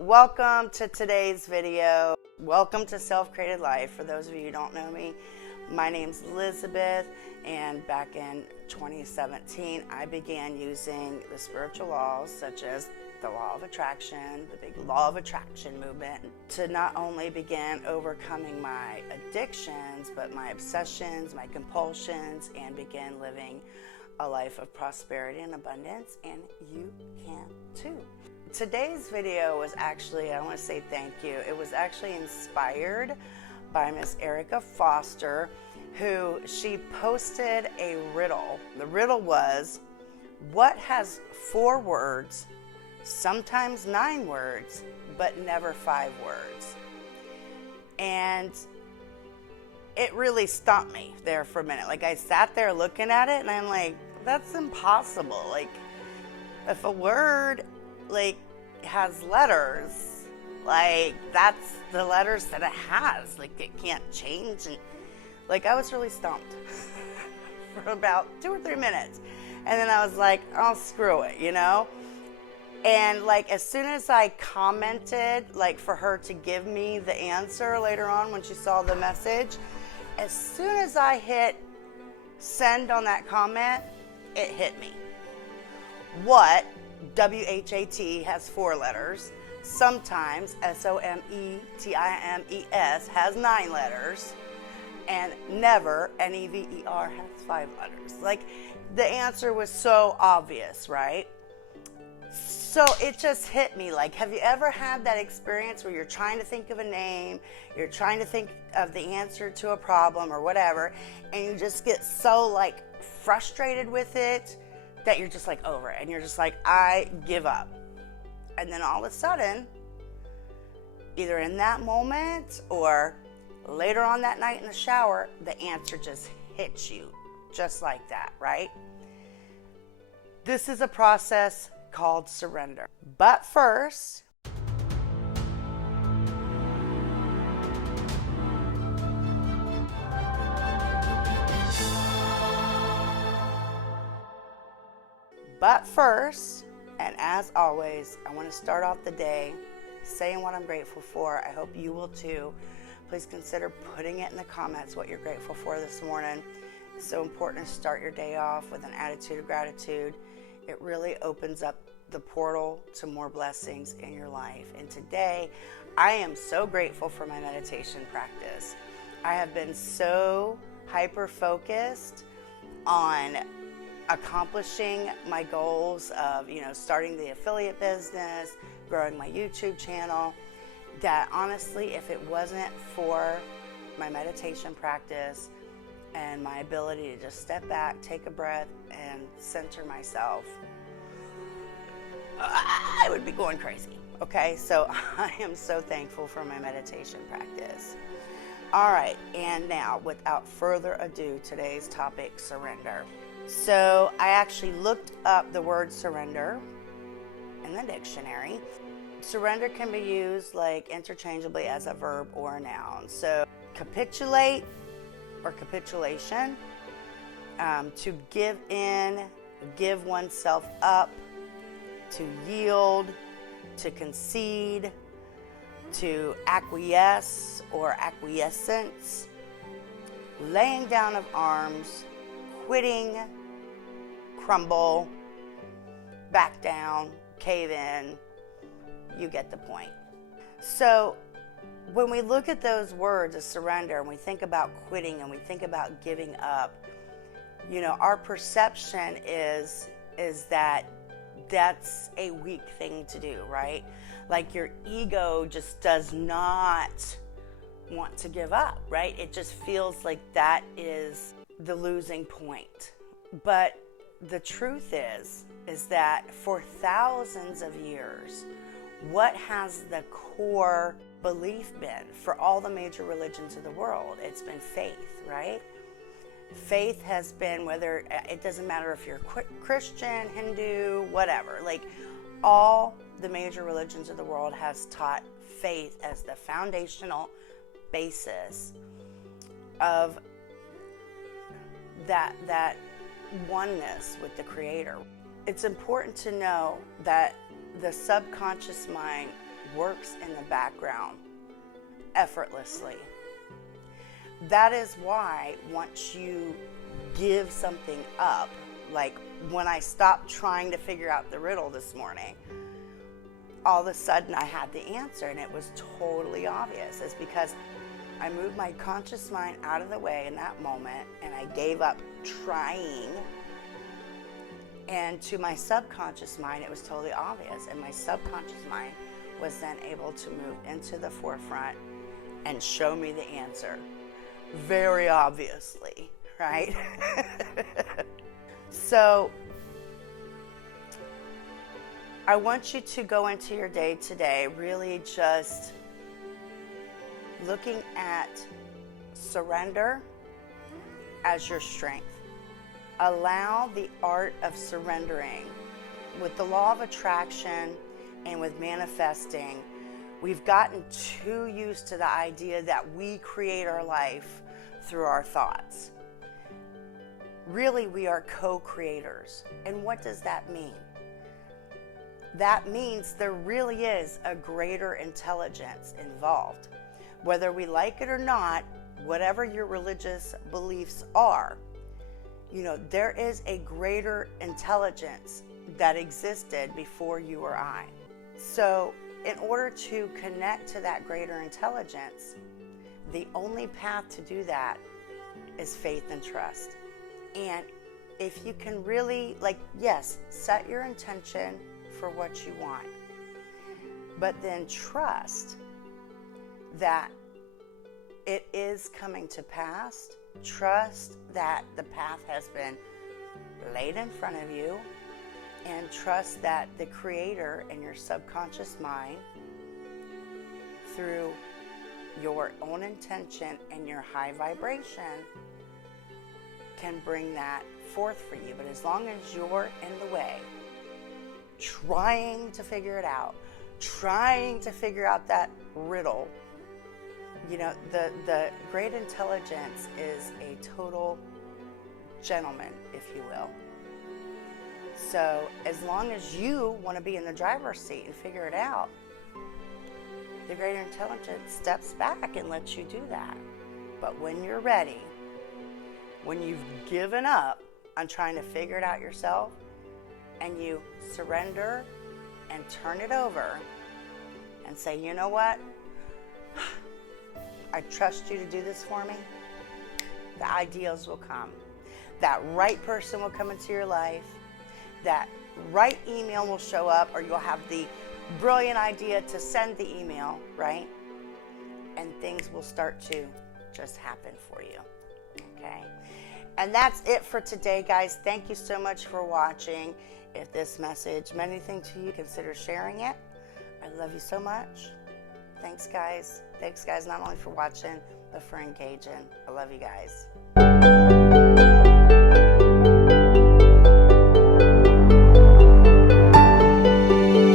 Welcome to today's video. Welcome to Self-Created Life. For those of you who don't know me, my name's Elizabeth, and back in 2017, I began using the spiritual laws such as the law of attraction, the big law of attraction movement, to not only begin overcoming my addictions, but my obsessions, my compulsions, and begin living a life of prosperity and abundance, and you can too. Today's video was actually, I want to say thank you. It was actually inspired by Miss Erica Foster, who she posted a riddle. The riddle was, what has 4 words, sometimes 9 words, but never 5 words? And it really stumped me there for a minute. Like, I sat there looking at it and I'm like, that's impossible. Like, if a word has letters, that's the letters that it has. It can't change. And I was really stumped for about 2 or 3 minutes. And then I was like, oh, screw it, And as soon as I commented, for her to give me the answer later on when she saw the message, as soon as I hit send on that comment, it hit me. What WHAT has 4 letters. Sometimes SOMETIMES has 9 letters. And never, NEVER, has 5 letters. The answer was so obvious, right? So it just hit me. Have you ever had that experience where you're trying to think of a name, you're trying to think of the answer to a problem or whatever, and you just get so frustrated with it that you're just over it, and you're just I give up. And then all of a sudden, either in that moment or later on that night in the shower, the answer just hits you just like that, right? This is a process called surrender. But first, and as always, I want to start off the day saying what I'm grateful for. I hope you will too. Please consider putting it in the comments what you're grateful for this morning. It's so important to start your day off with an attitude of gratitude. It really opens up the portal to more blessings in your life. And today, I am so grateful for my meditation practice. I have been so hyper-focused on accomplishing my goals of, starting the affiliate business, growing my YouTube channel, that honestly, if it wasn't for my meditation practice and my ability to just step back, take a breath, and center myself, I would be going crazy. Okay, so I am so thankful for my meditation practice. All right, and now, without further ado, today's topic, surrender. So I actually looked up the word surrender in the dictionary. Surrender can be used interchangeably as a verb or a noun. So capitulate or capitulation, to give in, give oneself up, to yield, to concede, to acquiesce or acquiescence, laying down of arms, quitting, crumble, back down, cave in. You get the point. So when we look at those words of surrender and we think about quitting and we think about giving up, our perception is that that's a weak thing to do, right? Your ego just does not want to give up, right? It just feels like that is the losing point. But the truth is that for thousands of years, what has the core belief been for all the major religions of the world? It's been faith, right? Faith has been, whether it doesn't matter if you're Christian, Hindu, whatever, all the major religions of the world has taught faith as the foundational basis of that oneness with the Creator. It's important to know that the subconscious mind works in the background effortlessly. That is why once you give something up, like when I stopped trying to figure out the riddle this morning, all of a sudden I had the answer, and it was totally obvious. It's because I moved my conscious mind out of the way in that moment, and I gave up trying. And to my subconscious mind, it was totally obvious. And my subconscious mind was then able to move into the forefront and show me the answer. Very obviously, right? So I want you to go into your day today really just looking at surrender as your strength. Allow the art of surrendering. With the law of attraction and with manifesting, we've gotten too used to the idea that we create our life through our thoughts. Really, we are co-creators. And what does that mean? That means there really is a greater intelligence involved. Whether we like it or not, whatever your religious beliefs are, there is a greater intelligence that existed before you or I. So in order to connect to that greater intelligence, the only path to do that is faith and trust. And if you can really, yes, set your intention for what you want, but then trust that it is coming to pass. Trust that the path has been laid in front of you, and trust that the Creator and your subconscious mind, through your own intention and your high vibration, can bring that forth for you. But as long as you're in the way, trying to figure it out, trying to figure out that riddle, the great intelligence is a total gentleman, if you will. So as long as you want to be in the driver's seat and figure it out, the greater intelligence steps back and lets you do that. But when you're ready, when you've given up on trying to figure it out yourself, and you surrender and turn it over and say, you know what? I trust you to do this for me. The ideas will come. That right person will come into your life. That right email will show up, or you'll have the brilliant idea to send the email, right? And things will start to just happen for you, okay? And that's it for today, guys. Thank you so much for watching. If this message meant anything to you, consider sharing it. I love you so much. Thanks, guys. Thanks, guys, not only for watching, but for engaging. I love you guys.